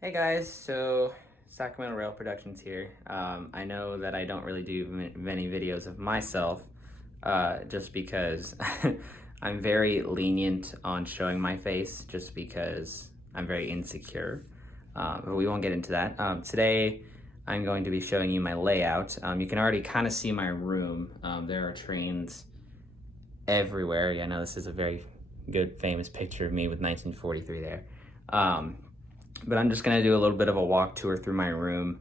Hey guys, so Sacramento Rail Productions here. I know that I don't really do many videos of myself just because I'm very lenient on showing my face just because I'm very insecure. But we won't get into that. Today I'm going to be showing you my layout. You can already kind of see my room. There are trains everywhere. Yeah, I know this is a very good famous picture of me with 1943 there. But I'm just gonna do a little bit of a walk tour through my room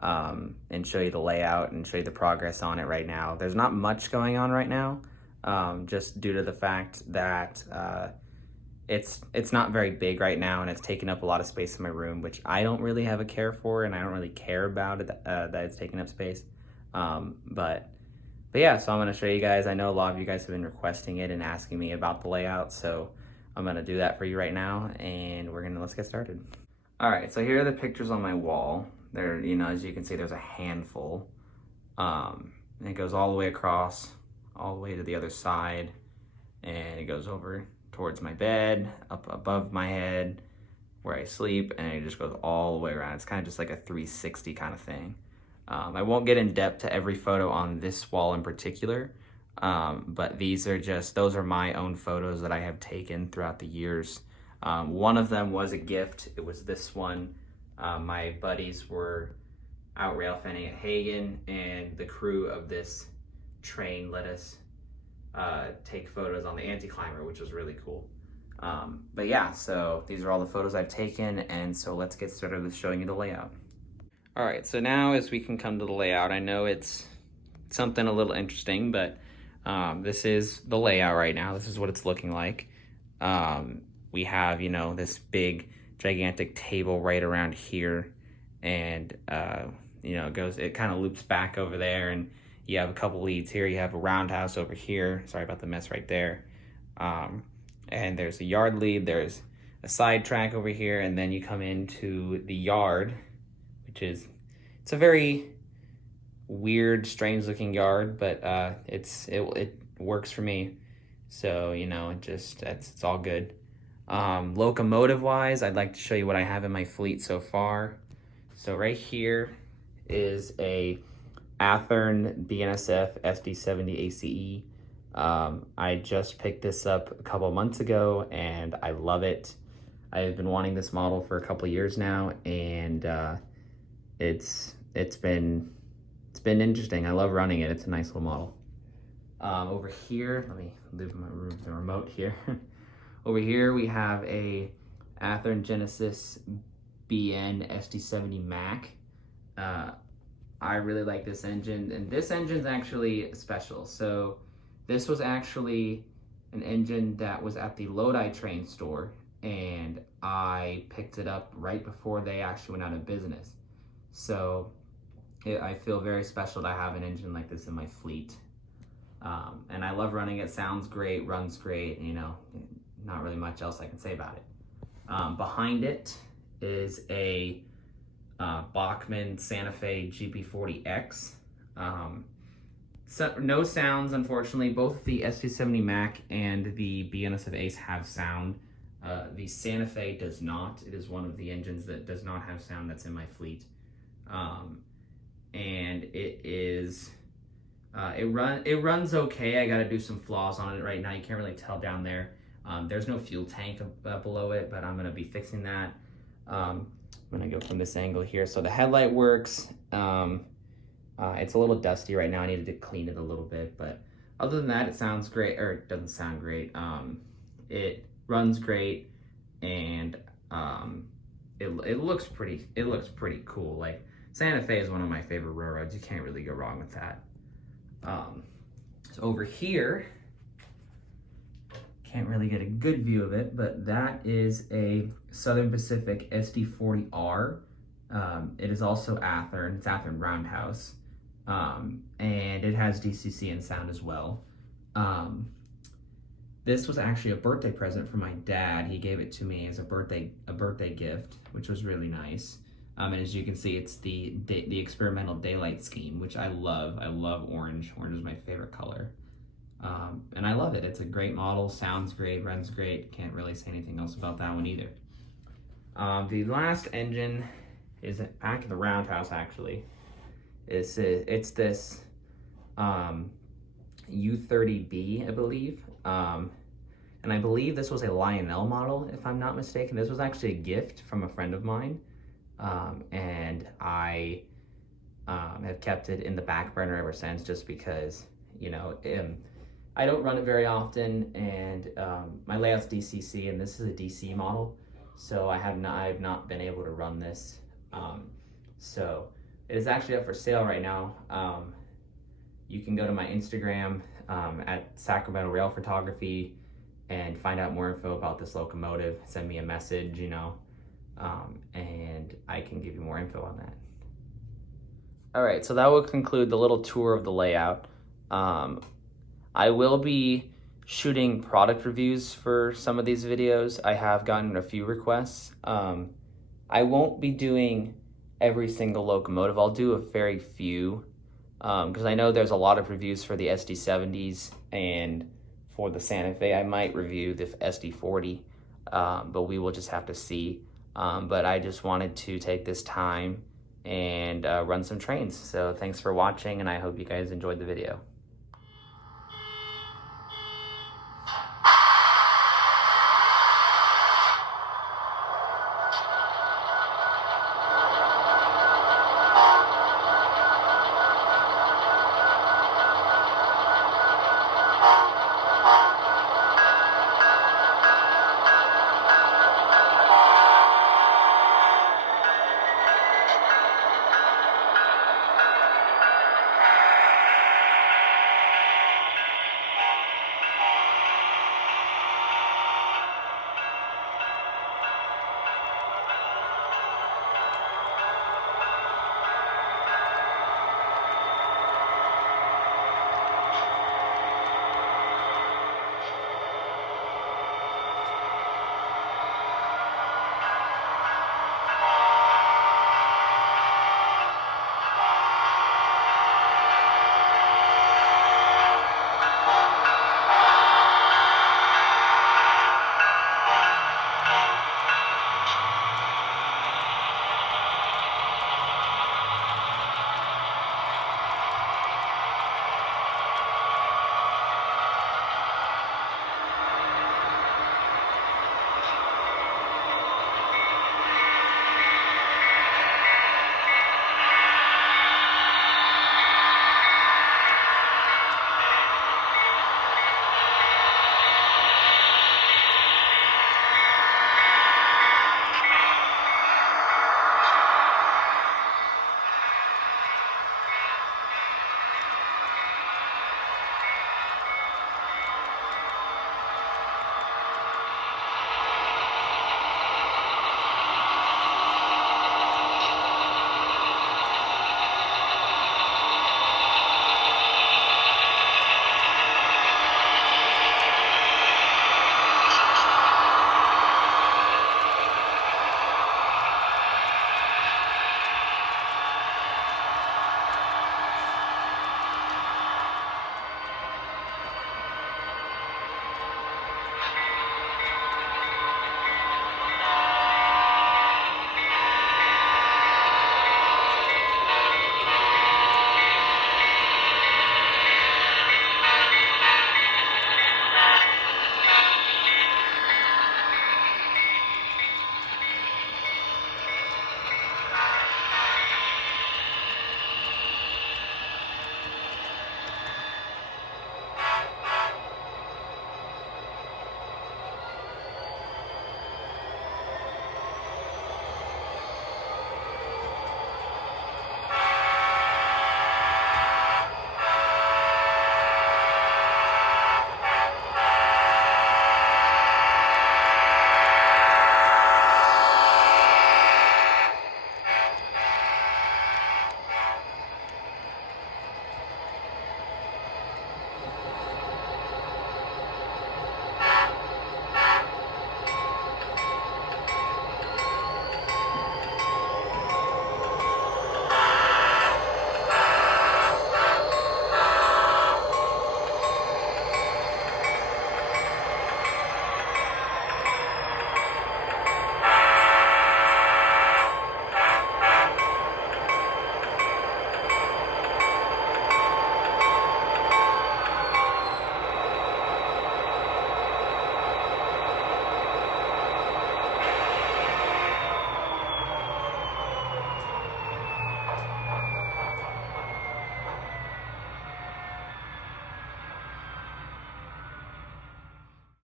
and show you the layout and show you the progress on it right now. There's not much going on right now, just due to the fact that it's not very big right now and it's taking up a lot of space in my room, which I don't really have a care for and I don't really care about it that it's taking up space. But yeah, so I'm gonna show you guys. I know a lot of you guys have been requesting it and asking me about the layout, so I'm gonna do that for you right now, and let's get started. All right, so here are the pictures on my wall. There, as you can see, there's a handful. And it goes all the way across, all the way to the other side, and it goes over towards my bed, up above my head, where I sleep, and it just goes all the way around. It's kind of just like a 360 kind of thing. I won't get in depth to every photo on this wall in particular, but those are my own photos that I have taken throughout the years. One of them was a gift. It was this one. My buddies were out rail fanning at Hagen, and the crew of this train let us take photos on the anti-climber, which was really cool. But yeah, so these are all the photos I've taken, and so let's get started with showing you the layout. All right, so now as we can come to the layout, I know it's something a little interesting, but this is the layout right now. This is what it's looking like. We have, this big, gigantic table right around here, and it kind of loops back over there, and you have a couple leads here. You have a roundhouse over here. Sorry about the mess right there. And there's a yard lead. There's a side track over here, and then you come into the yard, which it's a very weird, strange looking yard, but it works for me. So, it's all good. Locomotive wise, I'd like to show you what I have in my fleet so far. So right here is a Athearn BNSF SD70 ACE. I just picked this up a couple months ago and I love it. I've been wanting this model for a couple years now, and it's been interesting. I love running it. It's a nice little model. Over here, let me leave the remote here. Over here we have a Athearn Genesis BN SD70 Mac. I really like this engine, and this engine's actually special. So this was actually an engine that was at the Lodi train store, and I picked it up right before they actually went out of business. So I feel very special to have an engine like this in my fleet. And I love running it. Sounds great, runs great, not really much else I can say about it. Behind it is a Bachmann Santa Fe GP40X. So no sounds, unfortunately. Both the SD70 Mac and the BNSF Ace have sound. The Santa Fe does not. It is one of the engines that does not have sound that's in my fleet. And it runs okay. I got to do some flaws on it right now. You can't really tell down there. There's no fuel tank below it, but I'm going to be fixing that. I'm going to go from this angle here. So the headlight works. It's a little dusty right now. I needed to clean it a little bit, but other than that, it sounds great, or it doesn't sound great. It runs great, and it looks pretty cool. Like, Santa Fe is one of my favorite railroads. You can't really go wrong with that. So over here, can't really get a good view of it, but that is a Southern Pacific SD40R. It is also Athearn. It's Athearn Roundhouse. And it has DCC and sound as well. This was actually a birthday present from my dad. He gave it to me as a birthday gift, which was really nice. And as you can see, it's the experimental daylight scheme, which I love. I love orange. Orange is my favorite color. And I love it. It's a great model, sounds great, runs great. Can't really say anything else about that one either. The last engine is back in the roundhouse actually. It's this U30B, I believe. And I believe this was a Lionel model, if I'm not mistaken. This was actually a gift from a friend of mine. And I have kept it in the back burner ever since, just because, you know, I don't run it very often, and my layout's DCC, and this is a DC model, so I've not been able to run this. So it is actually up for sale right now. You can go to my Instagram at Sacramento Rail Photography and find out more info about this locomotive. Send me a message, you know, and I can give you more info on that. All right, so that will conclude the little tour of the layout. I will be shooting product reviews for some of these videos. I have gotten a few requests. I won't be doing every single locomotive. I'll do a very few, because I know there's a lot of reviews for the SD70s, and for the Santa Fe, I might review the SD40, but we will just have to see. But I just wanted to take this time and run some trains. So thanks for watching, and I hope you guys enjoyed the video.